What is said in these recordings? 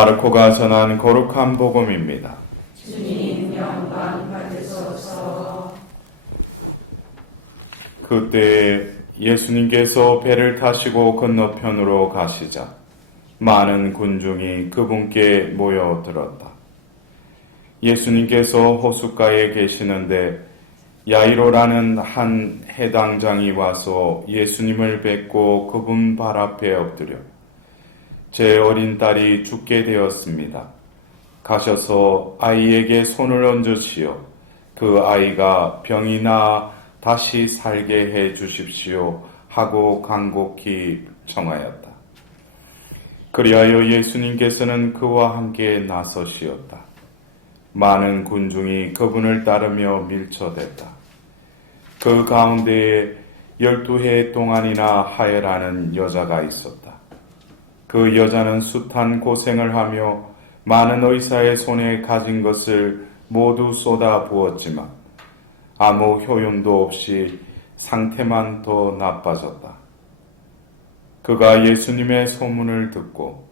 마르코가 전한 거룩한 복음입니다. 주님 영광 받으소서. 그때 예수님께서 배를 타시고 건너편으로 가시자 많은 군중이 그분께 모여들었다. 예수님께서 호숫가에 계시는데 야이로라는 한 해당장이 와서 예수님을 뵙고 그분 발 앞에 엎드려 제 어린 딸이 죽게 되었습니다. 가셔서 아이에게 손을 얹으시어 그 아이가 병이 나아 다시 살게 해 주십시오 하고 간곡히 청하였다. 그리하여 예수님께서는 그와 함께 나서시었다. 많은 군중이 그분을 따르며 밀쳐댔다. 그 가운데에 12해 동안이나 하여라는 여자가 있었다. 그 여자는 숱한 고생을 하며 많은 의사의 손에 가진 것을 모두 쏟아 부었지만 아무 효용도 없이 상태만 더 나빠졌다. 그가 예수님의 소문을 듣고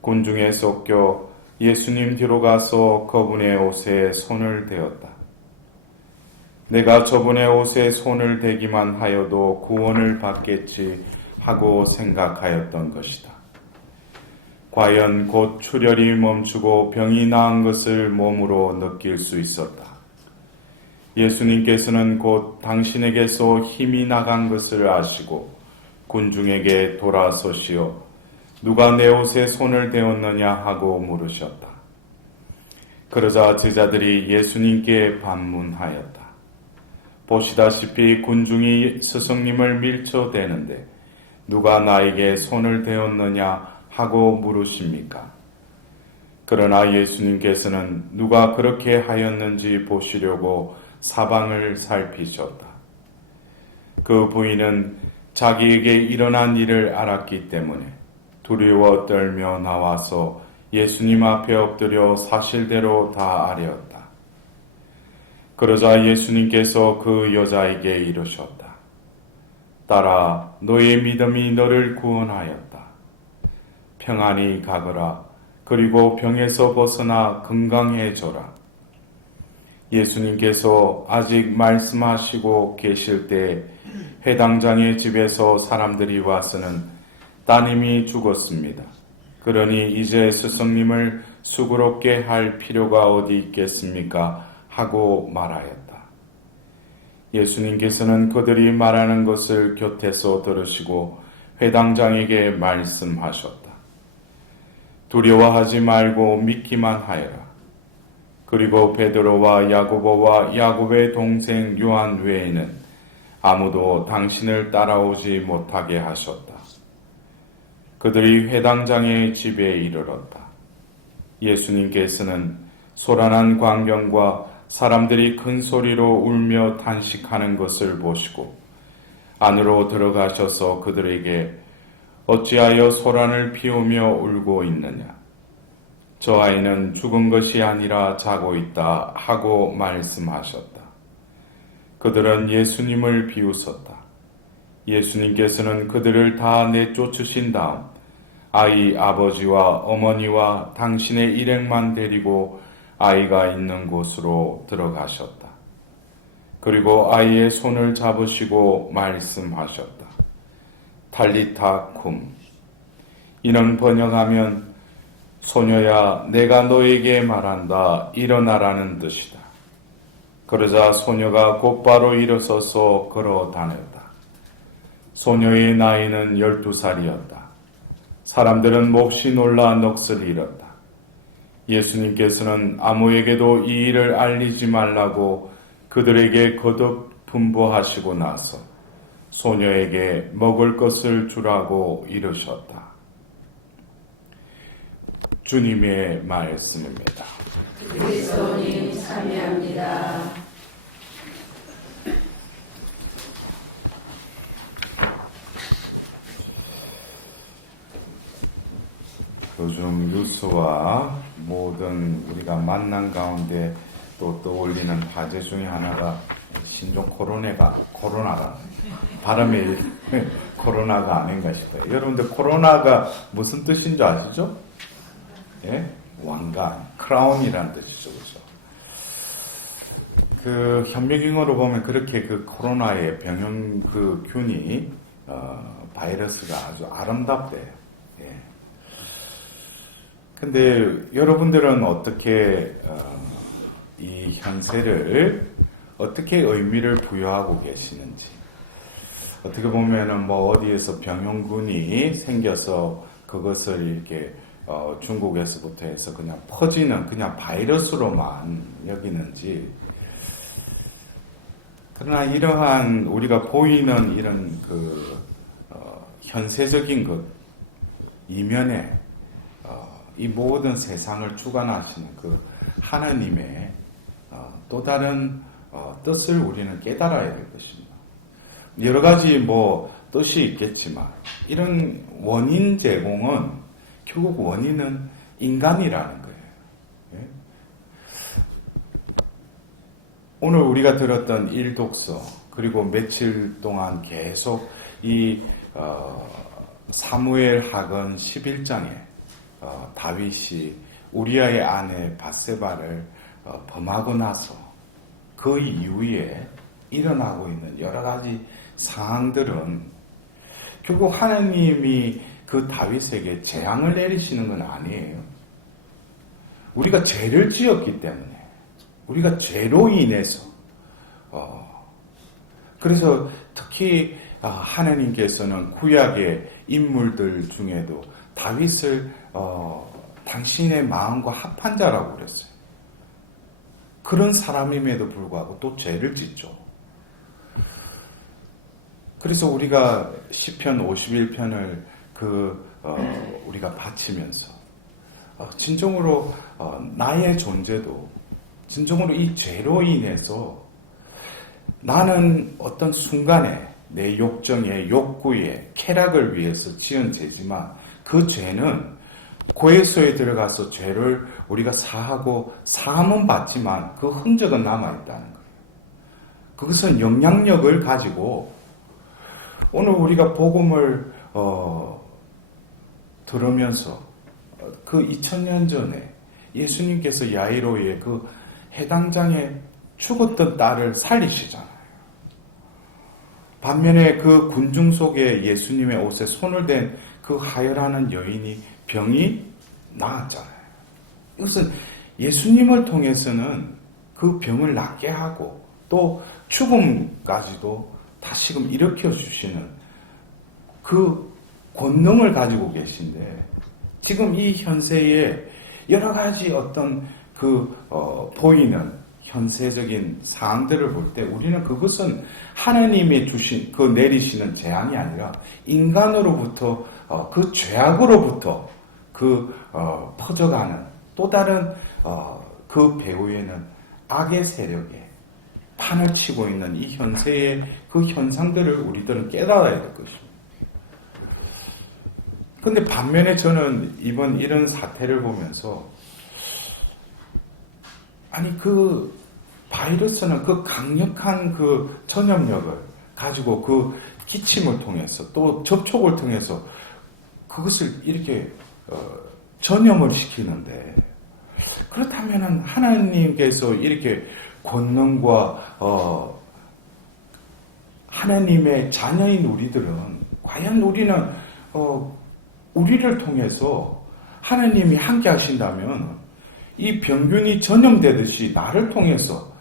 군중에 섞여 예수님 뒤로 가서 그분의 옷에 손을 대었다. 내가 저분의 옷에 손을 대기만 하여도 구원을 받겠지 하고 생각하였던 것이다. 과연 곧 출혈이 멈추고 병이 나은 것을 몸으로 느낄 수 있었다. 예수님께서는 곧 당신에게서 힘이 나간 것을 아시고 군중에게 돌아서시어 누가 내 옷에 손을 대었느냐 하고 물으셨다. 그러자 제자들이 예수님께 반문하였다. 보시다시피 군중이 스승님을 밀쳐대는데 누가 나에게 손을 대었느냐 하고 물으십니까? 그러나 예수님께서는 누가 그렇게 하였는지 보시려고 사방을 살피셨다. 그 부인은 자기에게 일어난 일을 알았기 때문에 두려워 떨며 나와서 예수님 앞에 엎드려 사실대로 다 아뢰었다. 그러자 예수님께서 그 여자에게 이르셨다. 딸아, 너의 믿음이 너를 구원하였다. 평안히 가거라. 그리고 병에서 벗어나 건강해져라. 예수님께서 아직 말씀하시고 계실 때 회당장의 집에서 사람들이 와서는 따님이 죽었습니다. 그러니 이제 스승님을 수고롭게 할 필요가 어디 있겠습니까? 하고 말하였다. 예수님께서는 그들이 말하는 것을 곁에서 들으시고 회당장에게 말씀하셨다. 두려워하지 말고 믿기만 하여라. 그리고 베드로와 야고보와 야곱의 동생 요한 외에는 아무도 당신을 따라오지 못하게 하셨다. 그들이 회당장의 집에 이르렀다. 예수님께서는 소란한 광경과 사람들이 큰 소리로 울며 탄식하는 것을 보시고 안으로 들어가셔서 그들에게 어찌하여 소란을 피우며 울고 있느냐? 저 아이는 죽은 것이 아니라 자고 있다 하고 말씀하셨다. 그들은 예수님을 비웃었다. 예수님께서는 그들을 다 내쫓으신 다음 아이 아버지와 어머니와 당신의 일행만 데리고 아이가 있는 곳으로 들어가셨다. 그리고 아이의 손을 잡으시고 말씀하셨다. 탈리타 쿰. 이는 번역하면 소녀야 내가 너에게 말한다 일어나라는 뜻이다. 그러자 소녀가 곧바로 일어서서 걸어 다녔다. 소녀의 나이는 12살이었다. 사람들은 몹시 놀라 넋을 잃었다. 예수님께서는 아무에게도 이 일을 알리지 말라고 그들에게 거듭 분부하시고 나서 소녀에게 먹을 것을 주라고 이르셨다. 주님의 말씀입니다. 그리스도님 참여합니다. 요즘 뉴스와 모든 우리가 만난 가운데 또 떠올리는 화제 중에 하나가 신종 코로나가 발음이 코로나가 아닌가 싶어요. 여러분들 코로나가 무슨 뜻인 줄 아시죠? 예? 왕관, 크라운이라는 뜻이죠, 그죠? 그 현미경으로 보면 그렇게 그 코로나의 병용 그 균이 바이러스가 아주 아름답대요. 예. 근데 여러분들은 어떻게 이 현세를 어떻게 의미를 부여하고 계시는지, 어떻게 보면은 뭐 어디에서 병용군이 생겨서 그것을 이렇게 중국에서부터 해서 그냥 퍼지는 그냥 바이러스로만 여기는지, 그러나 이러한 우리가 보이는 이런 그 현세적인 것 이면에 이 모든 세상을 주관하시는 그 하나님의 또 다른 뜻을 우리는 깨달아야 될 것입니다. 여러 가지 뭐 뜻이 있겠지만 이런 원인 제공은 결국 원인은 인간이라는 거예요. 예? 오늘 우리가 들었던 일독서 그리고 며칠 동안 계속 이 사무엘 하건 11장에 다윗이 우리아의 아내 밧세바를 범하고 나서 그 이후에 일어나고 있는 여러 가지 상황들은 결국 하나님이 그 다윗에게 재앙을 내리시는 건 아니에요. 우리가 죄를 지었기 때문에, 우리가 죄로 인해서 그래서 특히 하나님께서는 구약의 인물들 중에도 다윗을 당신의 마음과 합한 자라고 그랬어요. 그런 사람임에도 불구하고 또 죄를 짓죠. 그래서 우리가 시편 51편을 우리가 바치면서 진정으로 나의 존재도 진정으로 이 죄로 인해서 나는 어떤 순간에 내 욕정에 욕구에 쾌락을 위해서 지은 죄지만 그 죄는 고해소에 들어가서 죄를 우리가 사하고 사함은 받지만 그 흔적은 남아있다는 거예요. 그것은 영향력을 가지고 오늘 우리가 복음을 들으면서 그 2000년 전에 예수님께서 야이로의 그 해당장에 죽었던 딸을 살리시잖아요. 반면에 그 군중 속에 예수님의 옷에 손을 댄 그 하혈하는 여인이 병이 나았잖아요. 이것은 예수님을 통해서는 그 병을 낫게 하고 또 죽음까지도 다시금 일으켜주시는 그 권능을 가지고 계신데 지금 이 현세에 여러 가지 어떤 보이는 현세적인 사항들을 볼 때 우리는 그것은 하나님이 주신 내리시는 재앙이 아니라 인간으로부터 그 죄악으로부터 퍼져가는 또 다른 그 배후에는 악의 세력에 판을 치고 있는 이 현세의 그 현상들을 우리들은 깨달아야 될 것입니다. 근데 반면에 저는 이번 이런 사태를 보면서 아니 바이러스는 그 강력한 전염력을 가지고 그 기침을 통해서 또 접촉을 통해서 그것을 이렇게 전염을 시키는데 그렇다면 하나님께서 이렇게 권능과 하나님의 자녀인 우리들은 과연 우리는 우리를 통해서 하나님이 함께 하신다면 이 병균이 전염되듯이 나를 통해서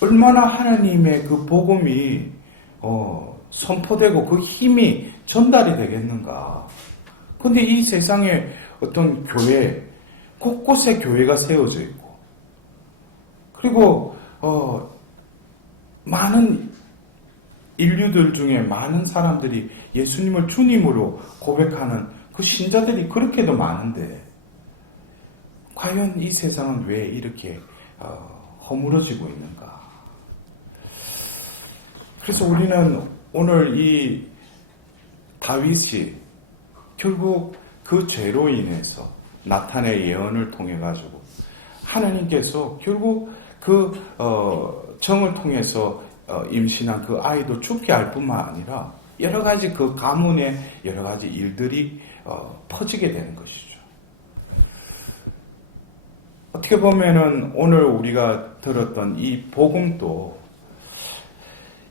얼마나 하나님의 그 복음이 선포되고 그 힘이 전달이 되겠는가. 근데 이 세상에 어떤 교회, 곳곳에 교회가 세워져 있고, 그리고 많은 인류들 중에 많은 사람들이 예수님을 주님으로 고백하는 그 신자들이 그렇게도 많은데, 과연 이 세상은 왜 이렇게 허물어지고 있는가? 그래서 우리는 오늘 이 다윗이 결국 그 죄로 인해서 나탄의 예언을 통해 가지고 하나님께서 결국 그 정을 통해서 임신한 그 아이도 죽게 할 뿐만 아니라 여러 가지 그 가문의 여러 가지 일들이 퍼지게 되는 것이죠. 어떻게 보면은 오늘 우리가 들었던 이 복음도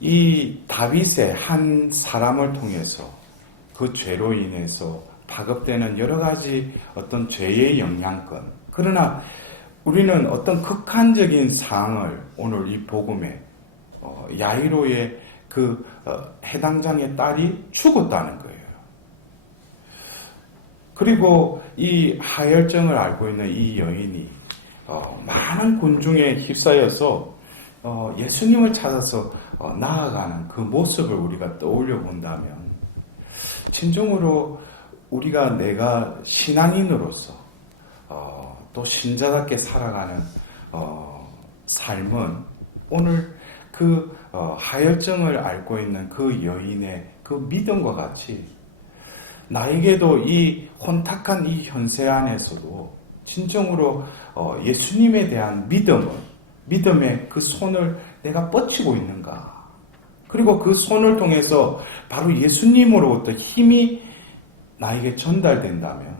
이 다윗의 한 사람을 통해서 그 죄로 인해서 파급되는 여러 가지 어떤 죄의 영향권. 그러나 우리는 어떤 극한적인 상황을 오늘 이 복음에 야이로의 그 해당장의 딸이 죽었다는 거예요. 그리고 이 하혈증을 앓고 있는 이 여인이 많은 군중에 휩싸여서 예수님을 찾아서 나아가는 그 모습을 우리가 떠올려 본다면 진정으로 내가 신앙인으로서 또 신자답게 살아가는 삶은 오늘 그 하혈증을 앓고 있는 그 여인의 그 믿음과 같이 나에게도 이 혼탁한 이 현세 안에서도 진정으로 예수님에 대한 믿음의 그 손을 내가 뻗치고 있는가. 그리고 그 손을 통해서 바로 예수님으로부터 힘이 나에게 전달된다면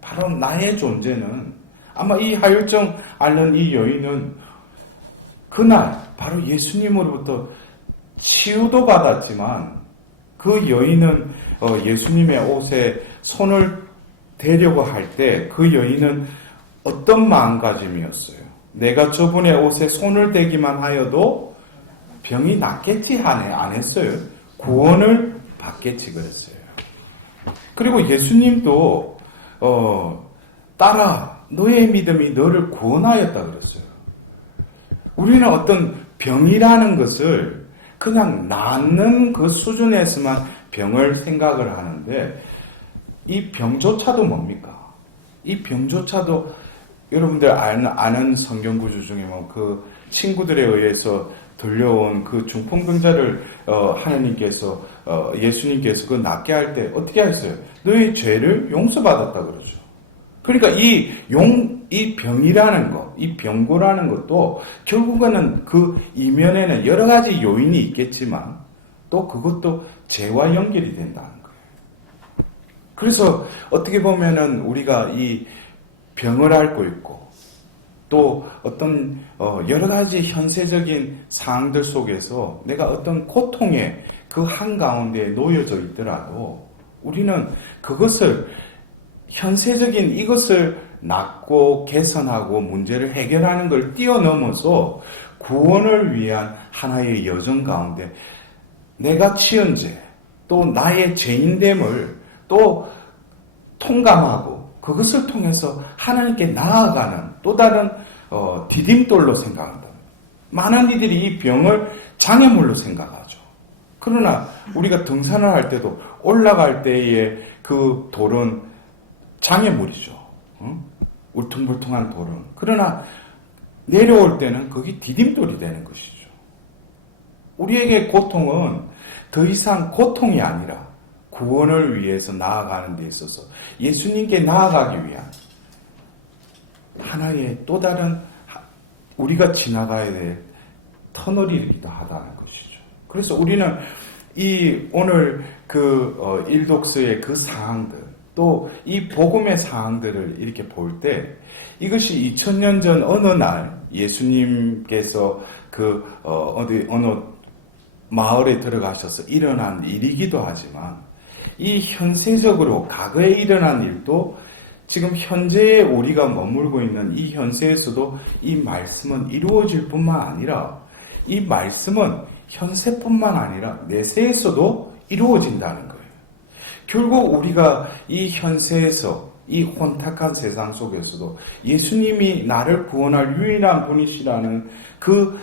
바로 나의 존재는 아마 이 하혈증 앓는 이 여인은 그날 바로 예수님으로부터 치유도 받았지만 그 여인은 예수님의 옷에 손을 대려고 할 때 그 여인은 어떤 마음가짐이었어요? 내가 저분의 옷에 손을 대기만 하여도 병이 낫겠지 안 했어요. 구원을 받겠지 그랬어요. 그리고 예수님도 딸아 너의 믿음이 너를 구원하였다 그랬어요. 우리는 어떤 병이라는 것을 그냥 낫는 그 수준에서만 병을 생각을 하는데 이 병조차도 뭡니까? 이 병조차도 여러분들 아는 성경구조 중에 그 친구들에 의해서 들려온 그 중풍병자를 하나님께서 예수님께서 그 낫게 할 때 어떻게 하셨어요? 너의 죄를 용서받았다 그러죠. 그러니까 이 병이라는 것, 이 병고라는 것도 결국에는 그 이면에는 여러 가지 요인이 있겠지만 또 그것도 죄와 연결이 된다는 거예요. 그래서 어떻게 보면은 우리가 이 병을 앓고 있고 또 어떤 여러 가지 현세적인 상황들 속에서 내가 어떤 고통의 그 한가운데에 놓여져 있더라도 우리는 그것을 현세적인 이것을 낫고 개선하고 문제를 해결하는 걸 뛰어넘어서 구원을 위한 하나의 여정 가운데 내가 치은 죄, 또 나의 죄인됨을 또 통감하고 그것을 통해서 하나님께 나아가는 또 다른 디딤돌로 생각한다. 많은 이들이 이 병을 장애물로 생각하죠. 그러나 우리가 등산을 할 때도 올라갈 때의 그 돌은 장애물이죠. 울퉁불퉁한 돌은. 그러나 내려올 때는 그게 디딤돌이 되는 것이죠. 우리에게 고통은 더 이상 고통이 아니라 구원을 위해서 나아가는 데 있어서 예수님께 나아가기 위한 하나의 또 다른 우리가 지나가야 될 터널이기도 하다는 것이죠. 그래서 우리는 이 오늘 그 일독서의 그 사항들 또 이 복음의 사항들을 이렇게 볼 때 이것이 2000년 전 어느 날 예수님께서 어느 마을에 들어가셔서 일어난 일이기도 하지만 이 현세적으로 과거에 일어난 일도 지금 현재에 우리가 머물고 있는 이 현세에서도 이 말씀은 이루어질 뿐만 아니라 이 말씀은 현세뿐만 아니라 내세에서도 이루어진다는 거예요. 결국 우리가 이 현세에서 이 혼탁한 세상 속에서도 예수님이 나를 구원할 유일한 분이시라는 그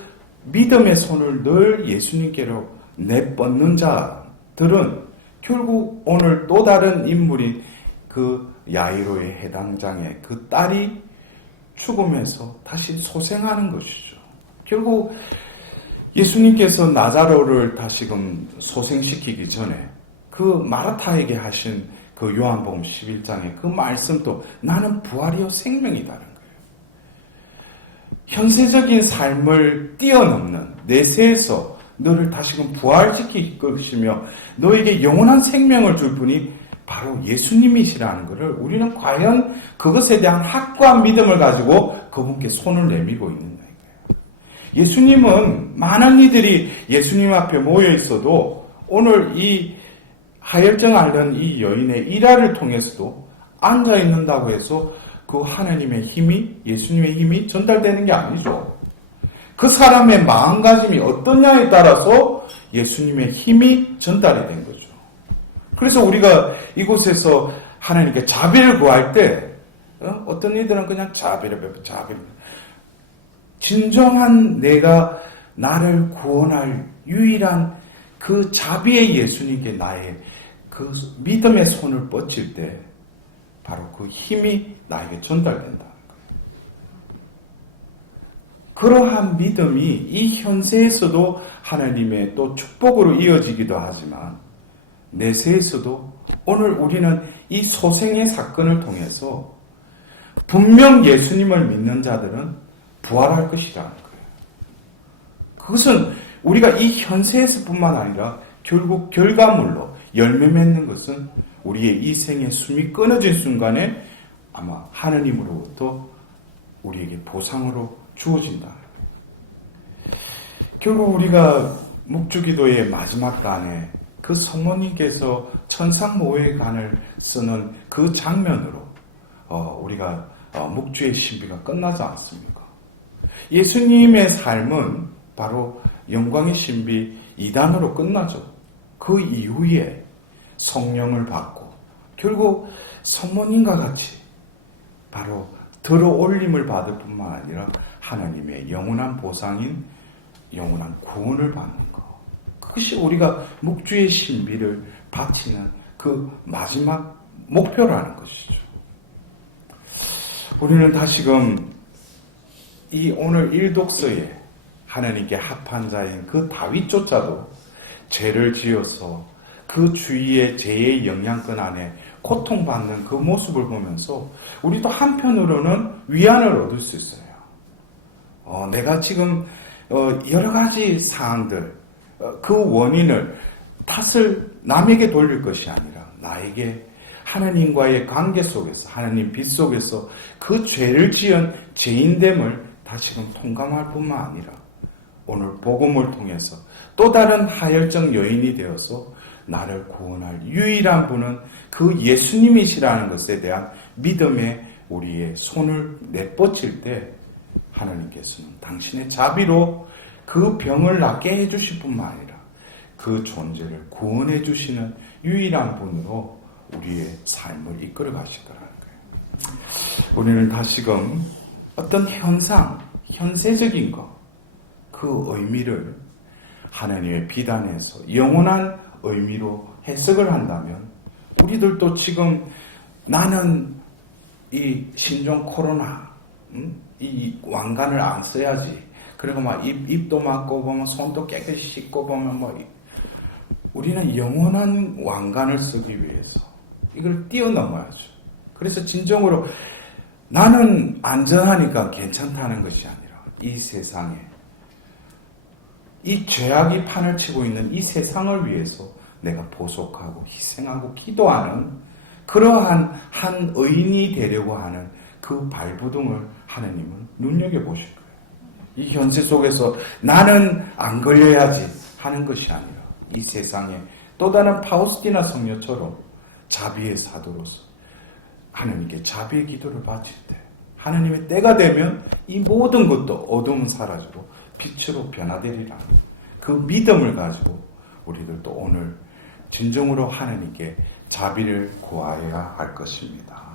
믿음의 손을 늘 예수님께로 내뻗는 자들은 결국 오늘 또 다른 인물인 그 야이로의 해당장의 그 딸이 죽으면서 다시 소생하는 것이죠. 결국 예수님께서 나자로를 다시금 소생시키기 전에 그 마르타에게 하신 그 요한복음 11장의 그 말씀도 나는 부활이요 생명이다는 거예요. 현세적인 삶을 뛰어넘는 내세에서 너를 다시금 부활시킬 것이며 너에게 영원한 생명을 줄 분이 바로 예수님이시라는 것을 우리는 과연 그것에 대한 확고한 믿음을 가지고 그분께 손을 내밀고 있는 거예요. 예수님은 많은 이들이 예수님 앞에 모여 있어도 오늘 이 하혈증 앓는 이 여인의 일화를 통해서도 앉아 있는다고 해서 그 하나님의 힘이, 예수님의 힘이 전달되는 게 아니죠. 그 사람의 마음가짐이 어떠냐에 따라서 예수님의 힘이 전달이 된 거죠. 그래서 우리가 이곳에서 하나님께 자비를 구할 때 어떤 이들은 그냥 자비를 베풀 진정한 내가 나를 구원할 유일한 그 자비의 예수님께 나의 그 믿음의 손을 뻗칠 때 바로 그 힘이 나에게 전달된다는 거예요. 그러한 믿음이 이 현세에서도 하나님의 또 축복으로 이어지기도 하지만 내세에서도 오늘 우리는 이 소생의 사건을 통해서 분명 예수님을 믿는 자들은 부활할 것이라는 거예요. 그것은 우리가 이 현세에서뿐만 아니라 결국 결과물로 열매 맺는 것은 우리의 이 생의 숨이 끊어진 순간에 아마 하느님으로부터 우리에게 보상으로 주어진다. 결국 우리가 묵주기도의 마지막 단에 그 성모님께서 천상모회관을 쓰는 그 장면으로 우리가 묵주의 신비가 끝나지 않습니까? 예수님의 삶은 바로 영광의 신비 2단으로 끝나죠. 그 이후에 성령을 받고 결국 성모님과 같이 바로 들어올림을 받을 뿐만 아니라 하나님의 영원한 보상인 영원한 구원을 받는 것. 그것이 우리가 묵주의 신비를 바치는 그 마지막 목표라는 것이죠. 우리는 다시금 이 오늘 일독서에 하나님께 합한 자인 그 다윗조차도 죄를 지어서 그 주위의 죄의 영향권 안에 고통받는 그 모습을 보면서 우리도 한편으로는 위안을 얻을 수 있어요. 내가 지금 여러 가지 사항들 그 원인을 탓을 남에게 돌릴 것이 아니라 나에게 하나님과의 관계 속에서 하나님 빛 속에서 그 죄를 지은 죄인됨을 다시금 통감할 뿐만 아니라 오늘 복음을 통해서 또 다른 하혈증 여인이 되어서 나를 구원할 유일한 분은 그 예수님이시라는 것에 대한 믿음에 우리의 손을 내뻗칠 때 하나님께서는 당신의 자비로 그 병을 낫게 해주실 뿐만 아니라 그 존재를 구원해 주시는 유일한 분으로 우리의 삶을 이끌어 가실 거라는 거예요. 우리는 다시금 어떤 현상, 현세적인 것, 그 의미를 하나님의 비단에서 영원한 의미로 해석을 한다면 우리들도 지금 나는 이 신종 코로나 이 왕관을 안 써야지 그리고 막 입도 막고 보면 손도 깨끗이 씻고 보면 뭐 우리는 영원한 왕관을 쓰기 위해서 이걸 뛰어넘어야죠. 그래서 진정으로 나는 안전하니까 괜찮다는 것이 아니라 이 세상에 이 죄악이 판을 치고 있는 이 세상을 위해서 내가 보속하고 희생하고 기도하는 그러한 한 의인이 되려고 하는 그 발부둥을 하나님은 눈여겨보실 거예요. 이 현세 속에서 나는 안 걸려야지 하는 것이 아니라 이 세상에 또 다른 파우스티나 성녀처럼 자비의 사도로서 하나님께 자비의 기도를 바칠 때 하나님의 때가 되면 이 모든 것도 어둠은 사라지고 빛으로 변화되리라. 그 믿음을 가지고 우리들도 오늘 진정으로 하나님께 자비를 구하여야 할 것입니다.